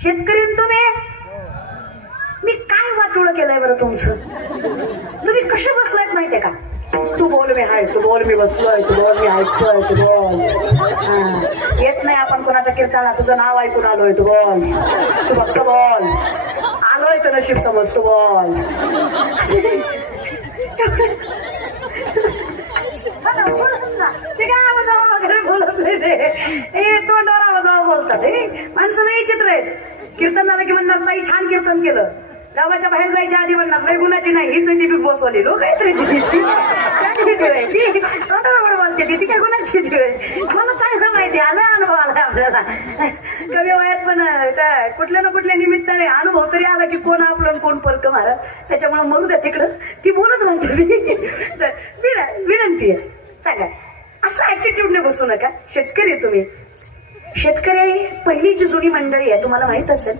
शेतकरी तुम्ही, मी काय वाटोळं केलंय बरं तुमचं? तुम्ही कसे बसलायत माहितीये का? तू बोल मी हाय, तू बोल मी बसलोय, तू बोल मी ऐकतोय, तू बोल. येत नाही आपण कोणाचा कीर्तनाला, तुझं नाव ऐकून आलोय, तू बोल, तू फक्त बोल. आलोय तर नशीब समज, तू बोल. ते काय आवाजावर वगैरे बोलत नाही ते. तोंडावर आवाजावर बोलतात. माणसं नाही चित्र आहेत. कीर्तन झालं की म्हणणार नाही छान कीर्तन केलं. गावाच्या बाहेर जायच्या आधी म्हणणार नाही गुणाची नाही, हीच ती बिग बॉस वाली लोक काहीतरी बोलते ती काय गुणाची मला चांगलं माहिती आलं, अनुभव आला आपल्याला. कमी वयात पण काय कुठल्या ना कुठल्या निमित्ताने अनुभव तरी आला की कोण आपलं कोण परक मारा. त्याच्यामुळे मरू द्या तिकडं, ती बोलच म्हणते. विनंती आहे सांगा, असं ऍटिट्यूडने बसू नका. शेतकरी तुम्ही, शेतकरी पहिली जी जुनी मंडळी आहे तुम्हाला माहित असेल,